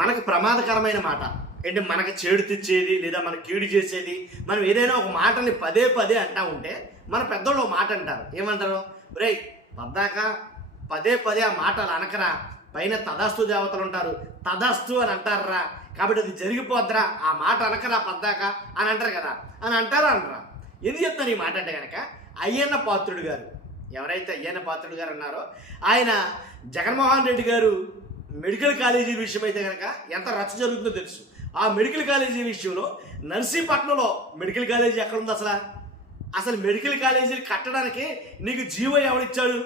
మనకు ప్రమాదకరమైన మాట ఏంటి, మనకు చేడు తెచ్చేది లేదా మనకు కీడు చేసేది. మనం ఏదైనా ఒక మాటని పదే పదే అంటా ఉంటే మన పెద్దోళ్ళు ఒక మాట అంటారు, ఏమంటారు, రే పద్దాక పదే పదే ఆ మాటలు అనకరా, పైన తదాస్తు దేవతలు ఉంటారు, తదాస్తు అని అంటారా, కాబట్టి అది జరిగిపోద్దురా, ఆ మాట అనకరా పద్దాక అని అంటారు కదా, అని అంటారా అనరా. ఎందుకు చెప్తాను ఈ మాట అంటే కనుక, అయ్యన్న పాత్రుడు గారు, ఎవరైతే అయ్యన్న పాత్రుడు గారు అన్నారో ఆయన జగన్మోహన్ రెడ్డి గారు మెడికల్ కాలేజీ విషయం అయితే కనుక ఎంత రచ్చ జరుగుతుందో తెలుసు. ఆ మెడికల్ కాలేజీ విషయంలో నర్సీపట్నంలో మెడికల్ కాలేజీ ఎక్కడుంది అసలు మెడికల్ కాలేజీలు కట్టడానికి నీకు జీవో ఎవరిచ్చాడు,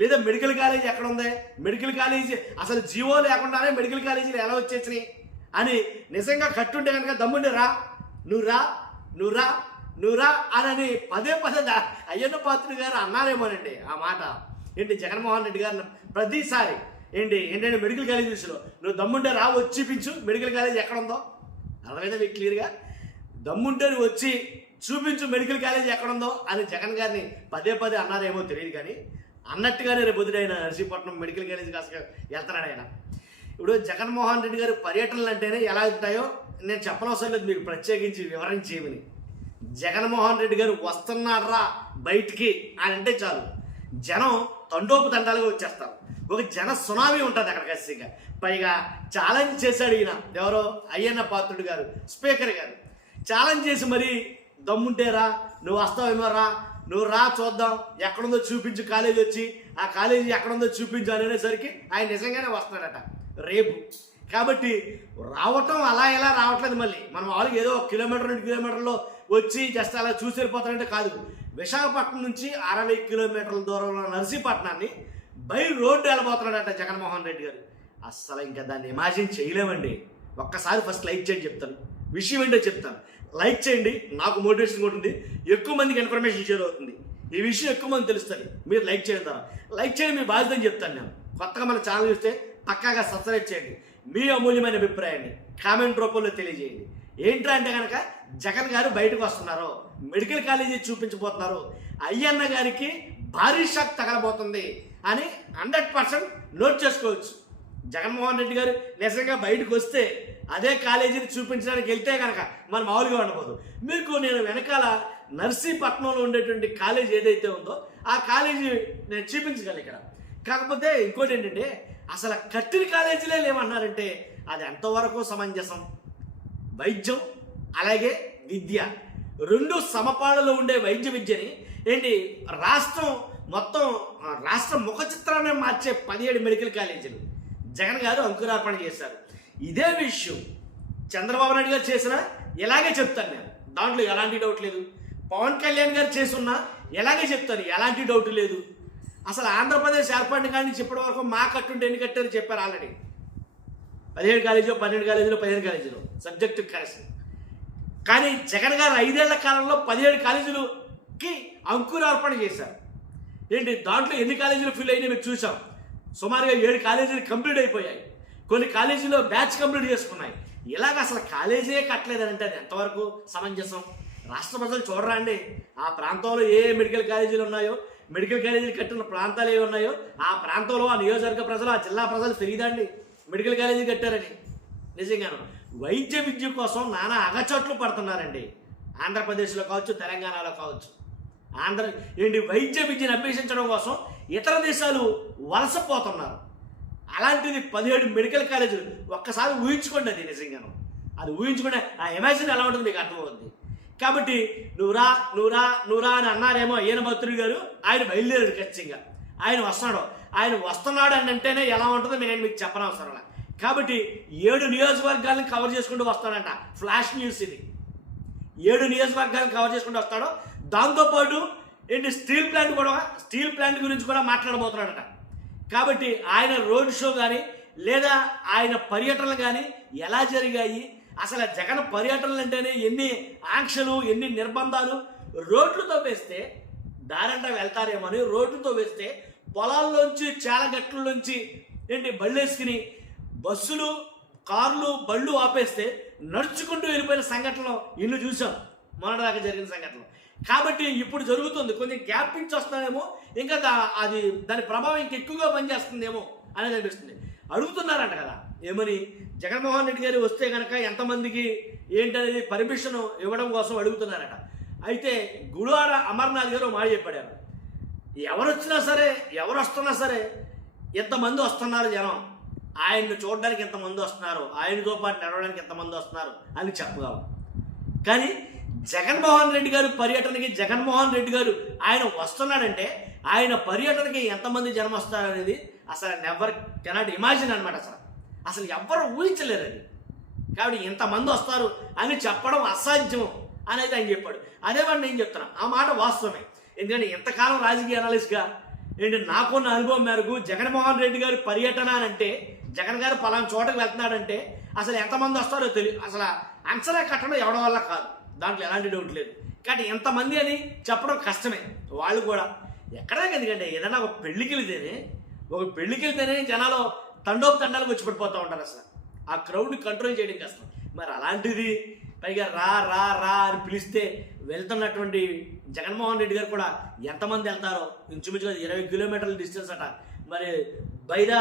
లేదా మెడికల్ కాలేజీ ఎక్కడ ఉంది, మెడికల్ కాలేజీ అసలు జీవో లేకుండానే మెడికల్ కాలేజీలు ఎలా వచ్చేసినాయి అని నిజంగా కట్టుంటే కనుక దమ్ముండి రా, నువ్వు రా నువ్వు రా నువ్వు రా అని పదే పదే అయ్యన్న పాత్రుడు గారు అన్నారేమోనండి ఆ మాట. ఏంటి జగన్మోహన్ రెడ్డి గారు ప్రతిసారి ఏంటంటే మెడికల్ కాలేజ్ విషయంలో నువ్వు దమ్ముంటే రా వచ్చి చూపించు మెడికల్ కాలేజ్ ఎక్కడ ఉందో, అర్థమైందా మీకు క్లియర్గా, దమ్ముంటే నువ్వు వచ్చి చూపించు మెడికల్ కాలేజ్ ఎక్కడుందో అని జగన్ గారిని పదే పదే అన్నారేమో తెలియదు, కానీ అన్నట్టుగానే రేపు పొద్దున నర్సీపట్నం మెడికల్ కాలేజ్ కాస్త వెళ్తున్నాడు ఆయన. ఇప్పుడు జగన్మోహన్ రెడ్డి గారి పర్యటనలు అంటేనే ఎలా ఉంటాయో నేను చెప్పనవసరం లేదు, మీకు ప్రత్యేకించి వివరించేమని. జగన్మోహన్ రెడ్డి గారు వస్తున్నాడ్రా బయటికి అని అంటే చాలు జనం తండోపు తండాలుగా వచ్చేస్తారు, ఒక జన సునామీ ఉంటుంది అక్కడ ఖచ్చితంగా. పైగా ఛాలెంజ్ చేశాడు ఈయన, ఎవరో అయ్యన్న పాత్రుడు గారు, స్పీకర్ గారు ఛాలెంజ్ చేసి మరి దమ్ముంటే రా, నువ్వు వస్తావేమో రా, నువ్వు రా చూద్దాం ఎక్కడుందో చూపించు కాలేజీ వచ్చి, ఆ కాలేజీ ఎక్కడుందో చూపించు అనేసరికి ఆయన నిజంగానే వస్తున్నాడట రేపు. కాబట్టి రావటం అలా ఎలా రావట్లేదు, మళ్ళీ మనం వాళ్ళకి ఏదో 1 కిలోమీటర్ 2 కిలోమీటర్లో వచ్చి జస్ట్ అలా చూసి వెళ్ళిపోతారంటే కాదు. విశాఖపట్నం నుంచి 60 కిలోమీటర్ల దూరంలో నర్సీపట్నాన్ని బై రోడ్డు వెళ్ళబోతున్నాడట జగన్మోహన్ రెడ్డి గారు. అస్సలు ఇంకా దాన్ని ఇమాజిన్ చేయలేమండి. ఒక్కసారి ఫస్ట్ లైక్ చేయండి, చెప్తాను విషయం ఏంటో చెప్తాను. లైక్ చేయండి, నాకు మోటివేషన్ ఉంటుంది, ఎక్కువ మందికి ఇన్ఫర్మేషన్ షేర్ అవుతుంది, ఈ విషయం ఎక్కువ మంది తెలుస్తుంది. మీరు లైక్ చేయడం ద్వారా, లైక్ చేయండి మీ బాధ్యత అని చెప్తాను నేను. కొత్తగా మన ఛానల్ చూస్తే పక్కాగా సబ్స్క్రైబ్ చేయండి, మీ అమూల్యమైన అభిప్రాయాన్ని కామెంట్ రూపంలో తెలియజేయండి. ఏంట్రా అంటే కనుక జగన్ గారు బయటకు వస్తున్నారు, మెడికల్ కాలేజీ చూపించబోతున్నారు, అయ్యన్న గారికి భారీ షాక్ తగలబోతుంది అని 100% నోట్ చేసుకోవచ్చు. జగన్మోహన్ రెడ్డి గారు నిజంగా బయటకు వస్తే అదే కాలేజీని చూపించడానికి వెళ్తే కనుక మనం మామూలుగా ఉండబోదు. మీకు నేను వెనకాల నర్సీపట్నంలో ఉండేటువంటి కాలేజీ ఏదైతే ఉందో ఆ కాలేజీ నేను చూపించగలను ఇక్కడ. కాకపోతే ఇంకోటి ఏంటంటే అసలు కట్టిన కాలేజీలే లేవన్నారంటే అది ఎంతవరకు సమంజసం. వైద్యం అలాగే విద్య రెండు సమపాళ్ళలో ఉండే వైద్య విద్యని రాష్ట్రం మొత్తం రాష్ట్ర ముఖ చిత్రాన్ని మార్చే 17 మెడికల్ కాలేజీలు జగన్ గారు అంకురార్పణ చేశారు. ఇదే విషయం చంద్రబాబు నాయుడు గారు చేసినా ఇలాగే చెప్తాను నేను, దాంట్లో ఎలాంటి డౌట్ లేదు. పవన్ కళ్యాణ్ గారు చేసున్నా ఇలాగే చెప్తాను, ఎలాంటి డౌట్ లేదు. అసలు ఆంధ్రప్రదేశ్ ఏర్పడిన కానీ ఇప్పటి వరకు మా కట్టుంటే ఎన్ని కట్టారు చెప్పారు ఆల్రెడీ. 17 కాలేజీలో 12 కాలేజీలో 15 కాలేజీలో సబ్జెక్టు కలిసి. కానీ జగన్ గారు 5 ఏళ్ల కాలంలో 17 కాలేజీలకి అంకురార్పణ చేశారు. దాంట్లో ఎన్ని కాలేజీలు ఫిల్ అయినాయి మీకు చూసాం. సుమారుగా 7 కాలేజీలు కంప్లీట్ అయిపోయాయి, కొన్ని కాలేజీలో బ్యాచ్ కంప్లీట్ చేసుకున్నాయి. ఇలాగ అసలు కాలేజీ కట్టలేదని అంటే అది ఎంతవరకు సమంజసం. రాష్ట్ర ప్రజలు చూడరా అండి, ఆ ప్రాంతంలో ఏ మెడికల్ కాలేజీలు ఉన్నాయో, మెడికల్ కాలేజీలు కట్టిన ప్రాంతాలు ఏవి ఉన్నాయో ఆ ప్రాంతంలో ఆ నియోజకవర్గ ప్రజలు ఆ జిల్లా ప్రజలు తెలియదండి మెడికల్ కాలేజీ కట్టారని. నిజంగాను వైద్య విద్య కోసం నానా అగచట్లు పడుతున్నారండి. ఆంధ్రప్రదేశ్లో కావచ్చు, తెలంగాణలో కావచ్చు. వైద్య విద్యను అభ్యసించడం కోసం ఇతర దేశాలు వలసపోతున్నారు. అలాంటిది 17 మెడికల్ కాలేజీలు. ఒక్కసారి ఊహించుకోండి, అది నిజంగాను అది ఊహించుకుంటే ఆ ఇమాజిన్ ఎలా ఉంటుంది మీకు అర్థమవుతుంది. కాబట్టి నువ్వురా అని అన్నారేమో అయ్యన్న పాత్రుడు గారు. ఆయన బయలుదేరాడు ఖచ్చితంగా, ఆయన వస్తున్నాడు అని అంటేనే ఎలా ఉంటుందో నేను మీకు చెప్పనవసరం. కాబట్టి 7 నియోజకవర్గాలను కవర్ చేసుకుంటూ వస్తాడంట. ఫ్లాష్ న్యూస్ ఇది. 7 నియోజకవర్గాలను కవర్ చేసుకుంటూ వస్తాడు. దాంతోపాటు స్టీల్ ప్లాంట్ గురించి కూడా మాట్లాడబోతున్నాడట. కాబట్టి ఆయన రోడ్ షో కానీ లేదా ఆయన పర్యటనలు కానీ ఎలా జరిగాయి, అసలు జగన్ పర్యటనలు అంటేనే ఎన్ని ఆంక్షలు, ఎన్ని నిర్బంధాలు. రోడ్లతో వేస్తే దారంట వెళ్తారేమో అని రోడ్లతో వేస్తే పొలాల్లోంచి చాలగట్లలోంచి బళ్ళేసుకుని బస్సులు, కార్లు, బళ్ళు ఆపేస్తే నడుచుకుంటూ వెళ్ళిపోయిన సంఘటనలు ఇల్లు చూసాం మొన్నటిదాకా జరిగిన సంఘటనలు. కాబట్టి ఇప్పుడు జరుగుతుంది, కొంచెం గ్యాప్ ఇచ్చి వస్తానేమో, ఇంకా దాని ప్రభావం ఇంకెక్కువగా పనిచేస్తుందేమో అనేది అనిపిస్తుంది. అడుగుతున్నారంట కదా ఏమని, జగన్మోహన్ రెడ్డి గారు వస్తే కనుక ఎంతమందికి ఏంటనేది పర్మిషన్ ఇవ్వడం కోసం అడుగుతున్నారట. అయితే గుడివాడ అమర్నాథ్ గారు మాట చెప్పాడు, ఎవరు వచ్చినా సరే ఎవరు వస్తున్నా సరే ఎంతమంది వస్తున్నారు జనం, ఆయన్ని చూడడానికి ఎంతమంది వస్తున్నారు, ఆయనతో పాటు నడవడానికి ఎంతమంది వస్తున్నారు అని చెప్పగలం. కానీ జగన్మోహన్ రెడ్డి గారు పర్యటనకి జగన్మోహన్ రెడ్డి గారు ఆయన వస్తున్నాడంటే ఆయన పర్యటనకి ఎంతమంది జనం వస్తారనేది అసలు నెవర్ కెనాట్ ఇమాజిన్ అనమాట. అసలు ఎవ్వరు ఊహించలేరు అది. కాబట్టి ఇంతమంది వస్తారు అని చెప్పడం అసాధ్యం అనేది ఆయన చెప్పాడు. అదే వాడు నేను చెప్తున్నా, ఆ మాట వాస్తవమే. ఎందుకంటే ఎంతకాలం రాజకీయ అనలిస్ట్గా ఏంటి నాకున్న అనుభవం మేరకు జగన్మోహన్ రెడ్డి గారి పర్యటన అని అంటే, జగన్ గారు పలానా చోటకు వెళ్తున్నాడంటే అసలు ఎంతమంది వస్తారో తెలియదు. అసలు అంచనా కట్టడం ఎవడం వల్ల కాదు, దాంట్లో ఎలాంటి డౌట్ లేదు. కాబట్టి ఎంతమంది అని చెప్పడం కష్టమే. వాళ్ళు కూడా ఎక్కడా ఎందుకంటే ఏదైనా ఒక పెళ్ళికి వెళ్తేనే జనాలు తండోపు వచ్చి పడిపోతూ ఉంటారు. అసలు ఆ క్రౌడ్ని కంట్రోల్ చేయడం కష్టం. మరి అలాంటిది పైగా రా రా రా అని పిలిస్తే వెళ్తున్నటువంటి జగన్మోహన్ రెడ్డి గారు కూడా ఎంతమంది వెళ్తారో, ఇంచుమించుగా 20 కిలోమీటర్ల డిస్టెన్స్ అట. మరి బయట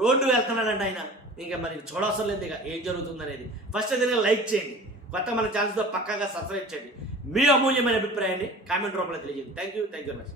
రోడ్డు వెళ్తున్నాడంట ఆయన. ఇంకా మరి చూడవసరం లేదు ఇక ఏం జరుగుతుంది అనేది. ఫస్ట్ ఏదైనా లైక్ చేయండి, కొత్త మన ఛానల్స్తో పక్కాగా సబ్స్క్రైబ్ చేయండి. మీ అమూల్యమైన అభిప్రాయాన్ని కామెంట్ రూపంలో తెలియజేయండి. Thank you very much.